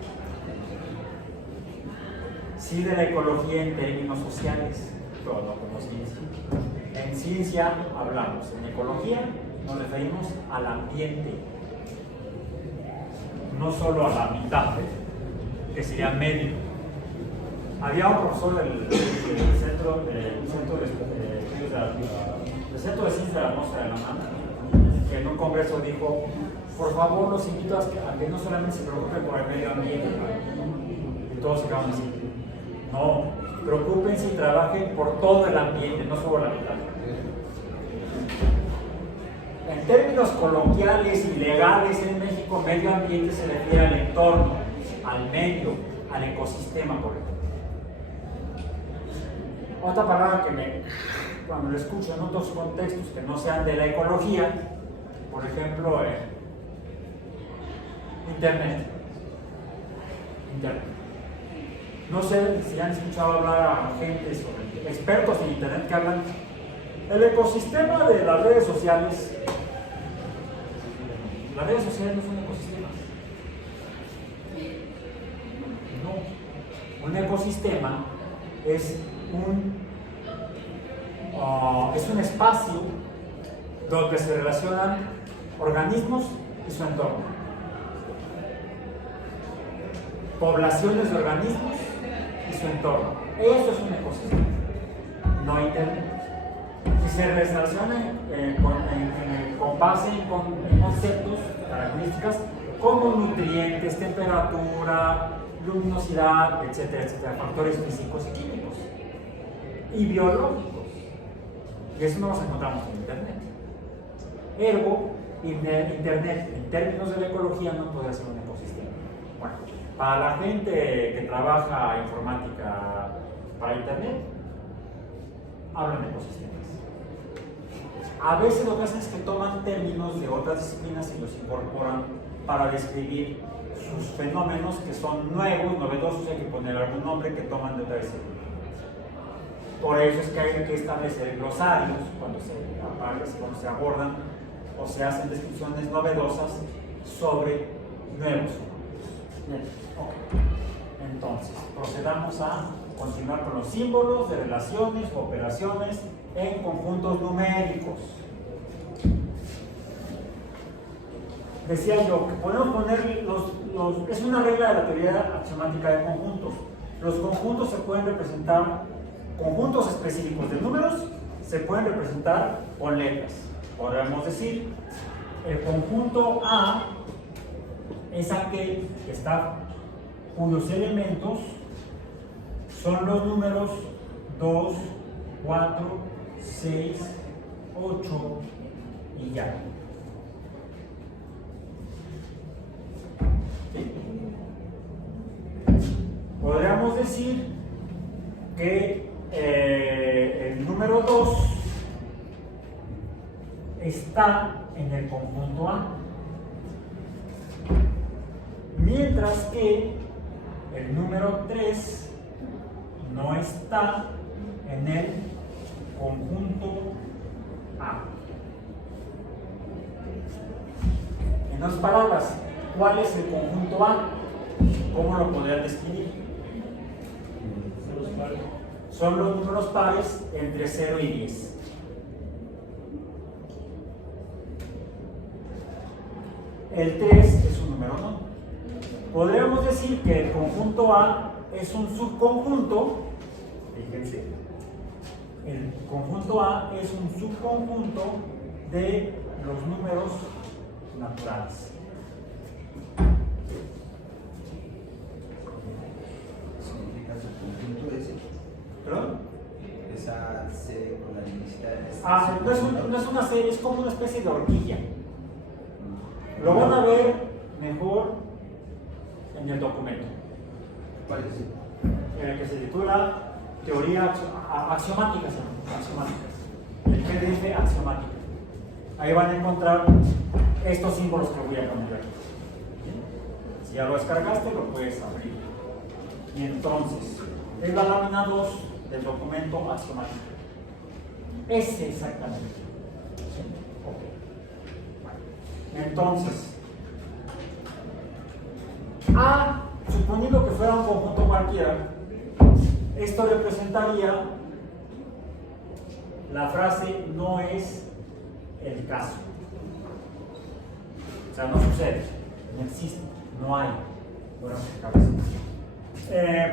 Sí de la ecología en términos sociales, pero no como ciencia. En ciencia hablamos, en ecología nos referimos al ambiente, no solo a la mitad, que sería medio. Había un profesor del Centro de Ciencias de la Atmósfera de la UNAM que en un congreso dijo: por favor, los invito a que no solamente se preocupen por el medio ambiente. Y todos se quedaron así. No, preocúpense y trabajen por todo el ambiente, no solo la mitad. En términos coloquiales y legales en México, medio ambiente se refiere al entorno, al medio, al ecosistema, por ejemplo. Otra palabra que cuando lo escucho en otros contextos que no sean de la ecología, por ejemplo, Internet. No sé si han escuchado hablar a gente sobre expertos en Internet que hablan del ecosistema de las redes sociales. Las redes sociales no son ecosistemas. No. Un ecosistema es un espacio donde se relacionan organismos y su entorno. Poblaciones de organismos y su entorno. Eso es un ecosistema, no Internet. Si se relaciona con base en conceptos, características como nutrientes, temperatura, luminosidad, etcétera, etcétera, factores físicos y químicos y biológicos. Y eso no los encontramos en Internet. Ergo, Internet en términos de la ecología no puede ser un ecosistema. Bueno, para la gente que trabaja informática para Internet, hablan de ecosistemas. A veces lo que hacen es que toman términos de otras disciplinas y los incorporan para describir sus fenómenos que son nuevos, novedosos, hay que poner algún nombre que toman de otra disciplina. Por eso es que hay que establecer glosarios cuando se abordan o se hacen descripciones novedosas sobre nuevos fenómenos. Okay. Entonces, procedamos a continuar con los símbolos de relaciones o operaciones en conjuntos numéricos. Decía yo que podemos poner es una regla de la teoría axiomática de conjuntos. Los conjuntos se pueden representar, conjuntos específicos de números se pueden representar con letras. Podríamos decir, el conjunto A es aquel que cuyos elementos son los números 2, 4, 6, 8 y ya. podríamos decir que el número 2 está en el conjunto A, mientras que el número 3 no está en el conjunto A. En otras palabras, ¿cuál es el conjunto A? ¿Cómo lo podrían describir? Son los números pares entre 0 y 10. El 3 es un número no. Podríamos decir que el conjunto A es un subconjunto. Fíjense, el conjunto A es un subconjunto de los números naturales. Significa su conjunto ese. ¿Perdón? Esa serie con la Ah, no es una serie, es como una especie de horquilla. Lo van a ver mejor en el documento. ¿Cuál es? En el que se titula Teoría Axiomática, axiomáticas. El PDF axiomática. Ahí van a encontrar estos símbolos que voy a poner aquí. Si ya lo descargaste, lo puedes abrir. Y entonces, es la lámina 2 del documento axiomático. Ese exactamente. Okay. Entonces, A, suponiendo que fuera un conjunto cualquiera, esto representaría la frase no es el caso. O sea, no sucede, no existe, no hay.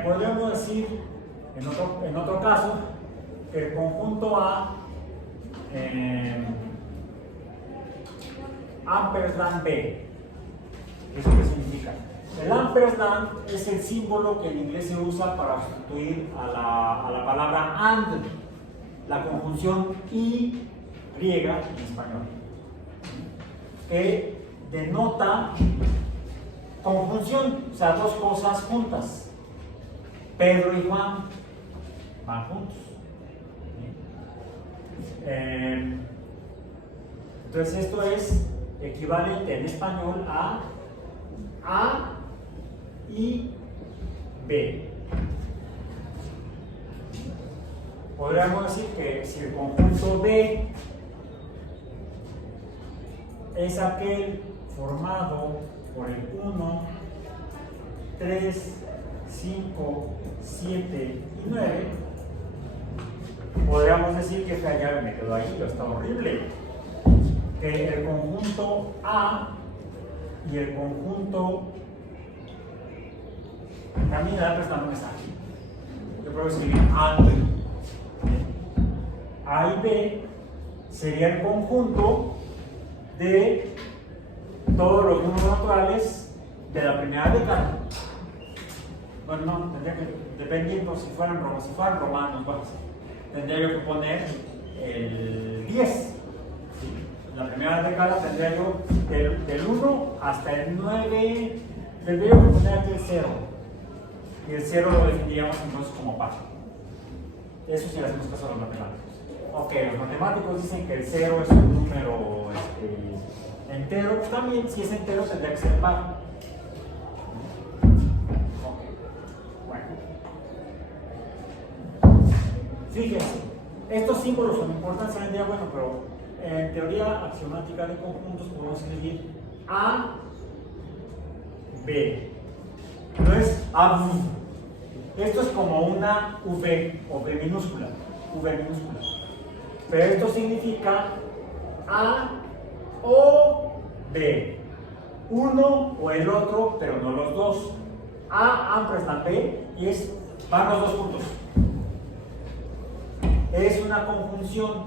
Podríamos decir, en otro caso, que el conjunto A ampersand B. ¿Eso qué significa? El ampersand es el símbolo que en inglés se usa para sustituir a la palabra and, la conjunción y griega en español, que denota conjunción, o sea, dos cosas juntas. Pedro y Juan van juntos. Entonces esto es equivalente en español a A y B. Podríamos decir que si el conjunto B es aquel formado por el 1, 3, 5, 7 y 9, podríamos decir que esta llave me quedó ahí, está horrible. Que el conjunto A y el conjunto también la otra no me sale. Yo puedo escribir AND. A y B sería el conjunto de todos los números naturales de la primera década. Bueno, no, tendría que, dependiendo si fueran romanos, bueno, tendría yo que poner el 10. ¿Sí? En la primera década tendría yo del 1 hasta el 9, tendría yo que poner aquí el 0. Y el 0 lo definiríamos entonces como par. Eso sí le hacemos caso a los matemáticos. Ok, los matemáticos dicen que el 0 es un número entero. También, si es entero, tendría que ser par. Fíjense, estos símbolos son importantes en el día, bueno, pero en teoría axiomática de conjuntos podemos escribir A, B. No es A, B. Esto es como una V o V minúscula, Pero esto significa A o B. Uno o el otro, pero no los dos. A ampersand B y van los dos juntos. Es una conjunción,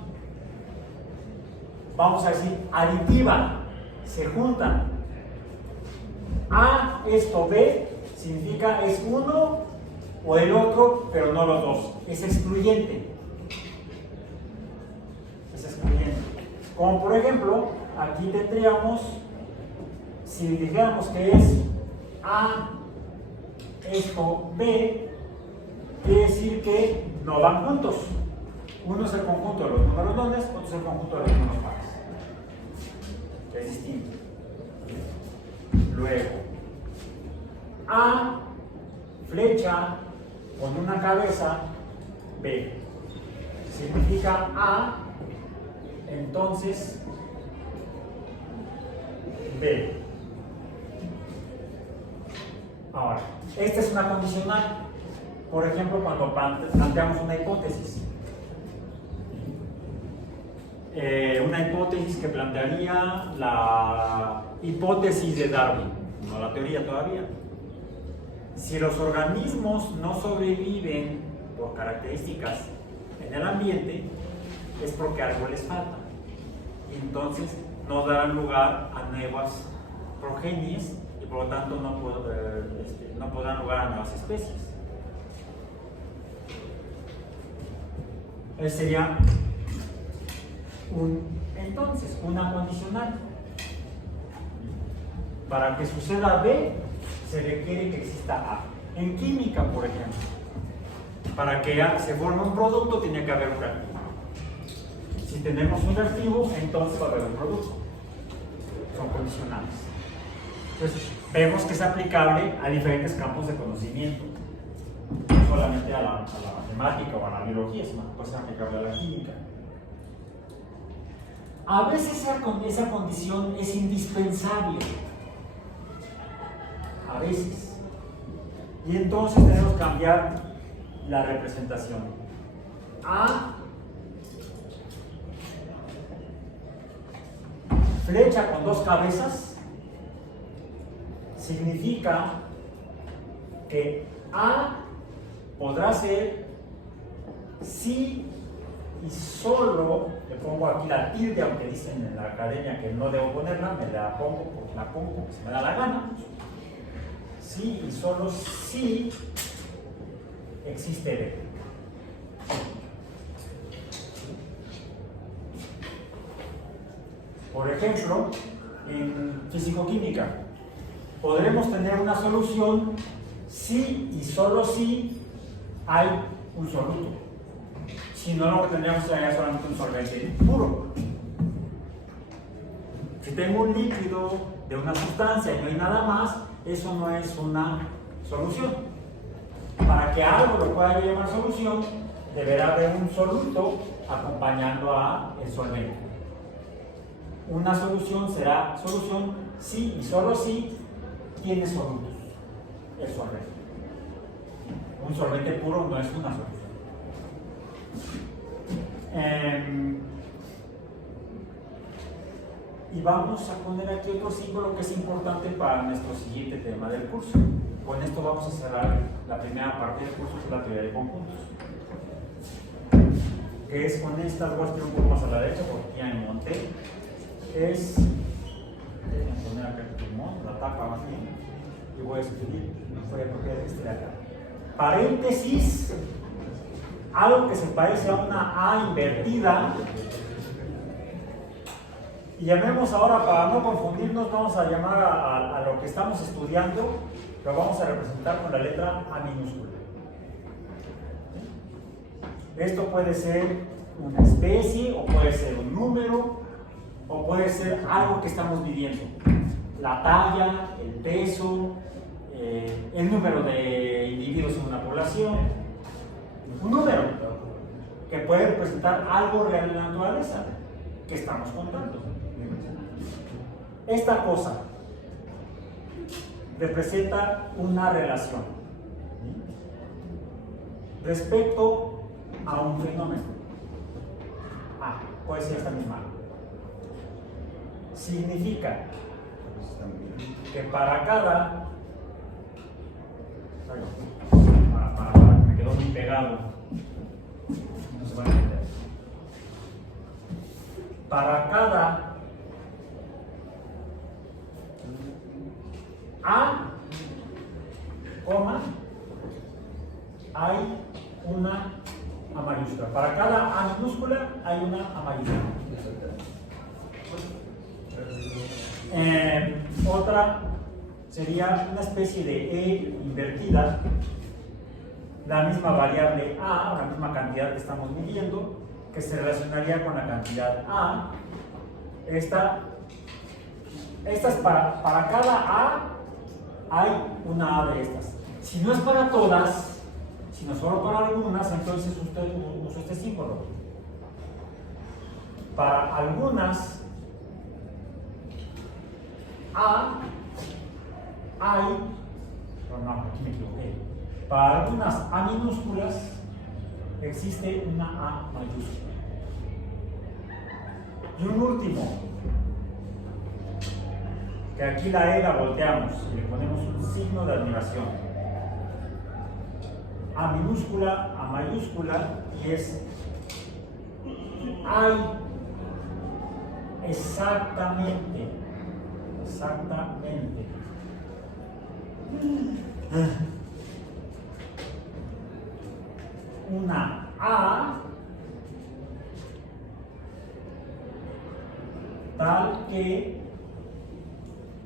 vamos a decir, aditiva, se juntan. A esto B significa es uno o el otro, pero no los dos. Es excluyente. Como por ejemplo, aquí tendríamos, si dijéramos que es A esto B, quiere decir que no van juntos. Uno es el conjunto de los números dobles, otro es el conjunto de los números pares. Es distinto. Luego, A, flecha con una cabeza, B. Significa A, entonces B. Ahora, esta es una condicional. Por ejemplo, cuando planteamos una hipótesis. Una hipótesis que plantearía la hipótesis de Darwin, no la teoría todavía. Si los organismos no sobreviven por características en el ambiente, es porque algo les falta. Y entonces no darán lugar a nuevas progenies y por lo tanto no podrán lugar a nuevas especies. Ese sería entonces una condicional. Para que suceda B, se requiere que exista A. En química, por ejemplo, para que se forme un producto, tiene que haber un reactivo. Si tenemos un reactivo, entonces va a haber un producto. Son condicionales. Entonces, vemos que es aplicable a diferentes campos de conocimiento. No solamente a la matemática o a la biología, sino que puede ser aplicable a la química. A veces esa condición es indispensable. A veces. Y entonces tenemos que cambiar la representación. A, flecha con dos cabezas, significa que A podrá ser si y solo, le pongo aquí la tilde, aunque dicen en la academia que no debo ponerla, me la pongo porque se me da la gana. Sí y solo si existe B. Por ejemplo, en físico-química, podremos tener una solución si y solo si hay un soluto. Si no, lo que tendríamos sería solamente un solvente puro. Si tengo un líquido de una sustancia y no hay nada más, eso no es una solución. Para que algo lo pueda llamar solución, deberá haber un soluto acompañando a el solvente. Una solución será solución si y solo si tiene solutos el solvente. Un solvente puro no es una solución. Y vamos a poner aquí otro símbolo que es importante para nuestro siguiente tema del curso. Con esto vamos a cerrar la primera parte del curso, que es la teoría de conjuntos. Que es con estas, voy a escribir un poco más a la derecha porque ya me monté. Es, voy a poner acá el pulmón, la tapa más bien, y voy a escribir, voy a copiar este de acá. Paréntesis, algo que se parece a una A invertida. Y llamemos ahora, para no confundirnos, vamos a llamar a lo que estamos estudiando, lo vamos a representar con la letra A minúscula. Esto puede ser una especie, o puede ser un número, o puede ser algo que estamos viviendo. La talla, el peso, el número de individuos en una población. Un número que puede representar algo real en la naturaleza que estamos contando. Esta cosa representa una relación respecto a un fenómeno. Puede ser esta misma. Significa que para cada... me quedó muy pegado. No se va a entender. Para cada A, coma, hay una A mayúscula. Para cada A minúscula hay una A mayúscula. Otra sería una especie de E invertida, la misma variable A, la misma cantidad que estamos midiendo, que se relacionaría con la cantidad A. Esta es para cada A hay una A de estas. Si no es para todas, sino solo para algunas, entonces usted usa este símbolo. Para algunas A hay, no, aquí me equivoqué. Para algunas A minúsculas existe una A mayúscula. Y un último, que aquí la E la volteamos y le ponemos un signo de admiración. A minúscula, A mayúscula, y es hay exactamente una A tal que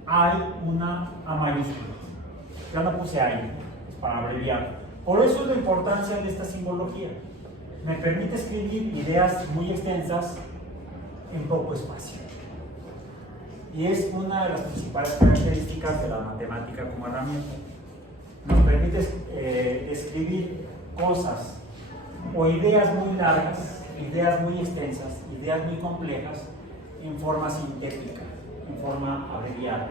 hay una A mayúscula. Ya no puse ahí para abreviar. Por eso es la importancia de esta simbología. Me permite escribir ideas muy extensas en poco espacio. Y es una de las principales características de la matemática como herramienta. Nos permite escribir cosas o ideas muy largas, ideas muy extensas, ideas muy complejas en forma sintética, en forma abreviada.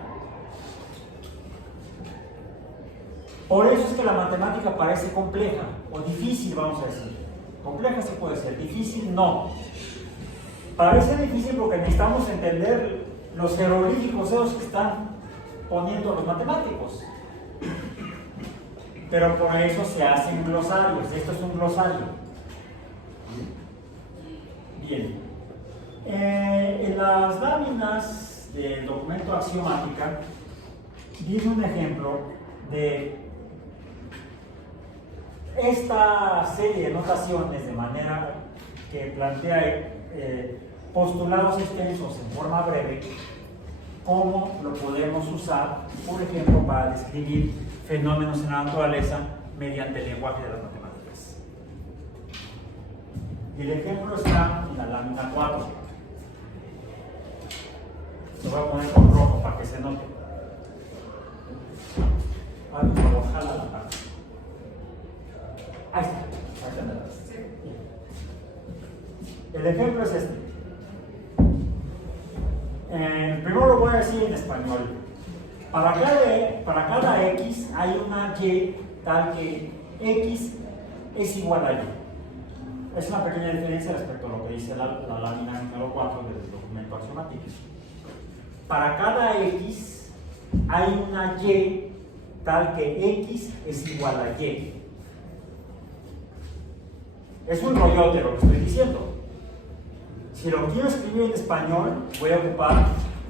Por eso es que la matemática parece compleja o difícil, vamos a decir. Compleja sí puede ser, difícil no. Parece difícil porque necesitamos entender los jeroglíficos esos que están poniendo los matemáticos. Pero por eso se hacen glosarios. Esto es un glosario. Bien. En las láminas del documento axiomática viene un ejemplo de esta serie de notaciones de manera que plantea postulados extensos en forma breve, cómo lo podemos usar, por ejemplo, para describir fenómenos en la naturaleza mediante el lenguaje de las matemáticas. Y el ejemplo está en la lámina 4. Lo voy a poner con rojo para que se note. Por favor, jala la parte. Ahí está. El ejemplo es este. Primero lo voy a decir en español. Para cada X hay una Y tal que X es igual a Y. Es una pequeña diferencia respecto a lo que dice la lámina número 4 del documento axiomático. Para cada X hay una Y tal que X es igual a Y. Es un rollote lo que estoy diciendo. Si lo quiero escribir en español, voy a ocupar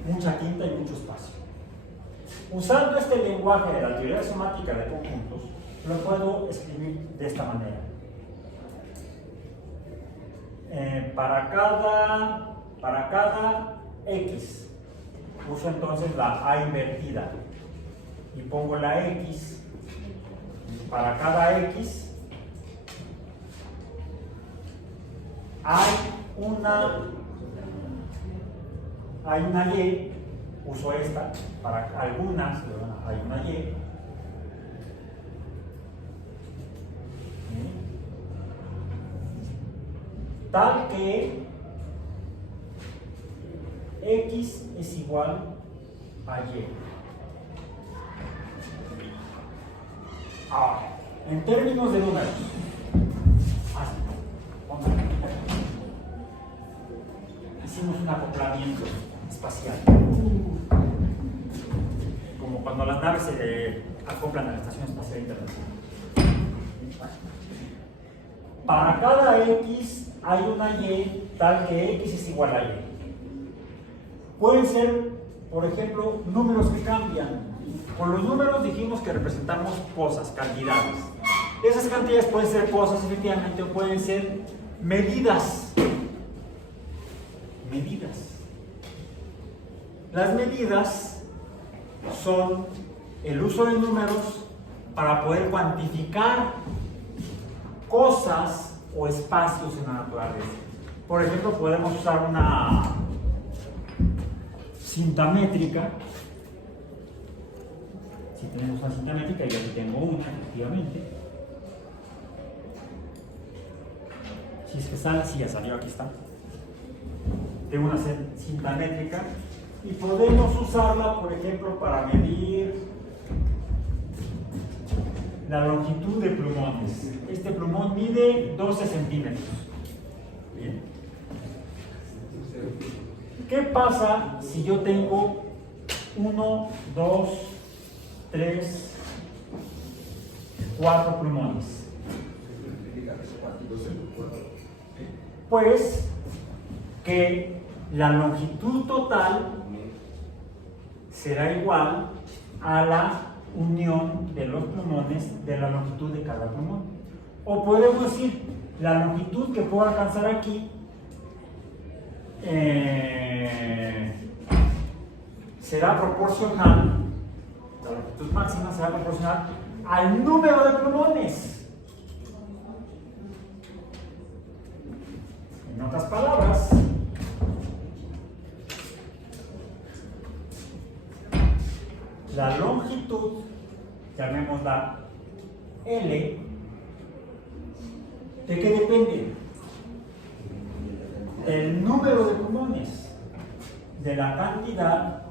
mucha tinta y mucho espacio. Usando este lenguaje de la teoría axiomática de conjuntos, lo puedo escribir de esta manera. Para cada X, uso entonces la A invertida y pongo la X. Para cada X hay una Y, uso esta, para algunas hay una Y. Tal que X es igual a Y. Ahora, en términos de números, hicimos un acoplamiento espacial, como cuando las naves se acoplan a la Estación Espacial Internacional. Para cada X hay una Y tal que X es igual a Y. Pueden ser, por ejemplo, números que cambian. Con los números dijimos que representamos cosas, cantidades. Esas cantidades pueden ser cosas, efectivamente, o pueden ser medidas. Medidas. Las medidas son el uso de números para poder cuantificar cosas o espacios en la naturaleza. Por ejemplo, podemos usar una cinta métrica. Si tenemos una cinta métrica, yo aquí tengo una, efectivamente. Si es que sale, si ya salió, aquí está. Tengo una cinta métrica y podemos usarla, por ejemplo, para medir la longitud de plumones. Este plumón mide 12 centímetros. Bien. ¿Qué pasa si yo tengo 1, 2, 3, 4 plumones? Pues que la longitud total será igual a la unión de los plumones de la longitud de cada plumón. O podemos decir, la longitud que puedo alcanzar aquí será proporcional, la longitud máxima será proporcional al número de plumones. En otras palabras, la longitud, llamémosla L, ¿de qué depende? Del número de plumones, de la cantidad.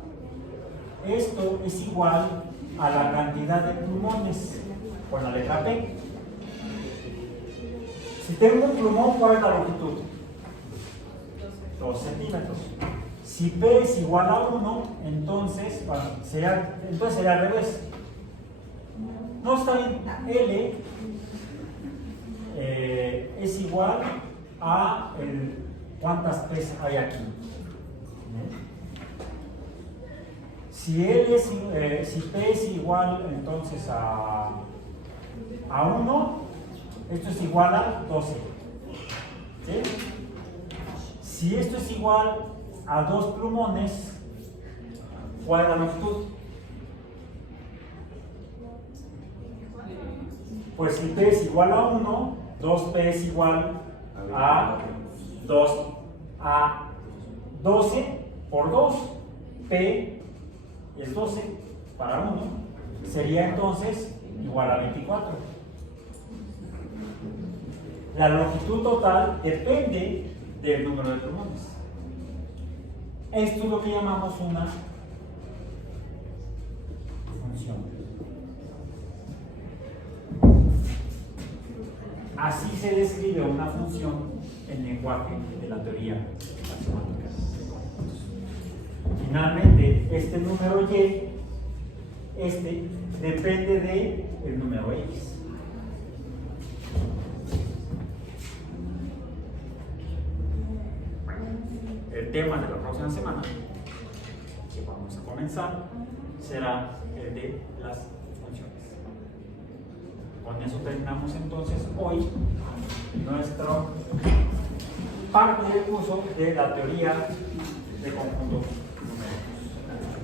Esto es igual a la cantidad de plumones con la letra P. Si tengo un plumón, ¿cuál es la longitud? 2 centímetros. Si P es igual a 1, entonces, bueno, sería al revés. No está bien, L es igual a cuántas P's hay aquí. Si P es igual entonces a 1, esto es igual a 12. ¿Sí? Si esto es igual a 2 plumones, ¿cuál es la longitud? Pues si P es igual a 1, 2P es igual a 12 por 2. P es 12 para 1. Sería entonces igual a 24. La longitud total depende del número de plumones. Esto es lo que llamamos una función. Así se describe una función en lenguaje de la teoría axiomática de conjuntos. Finalmente, este número y, depende del número x. El tema de la próxima semana, que vamos a comenzar, será el de las funciones. Con eso terminamos entonces hoy nuestra parte del curso de la teoría de conjuntos numéricos.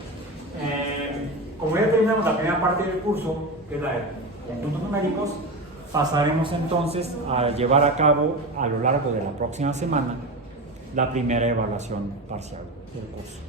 Como ya terminamos la primera parte del curso, que es la de conjuntos numéricos, pasaremos entonces a llevar a cabo a lo largo de la próxima semana la primera evaluación parcial del curso.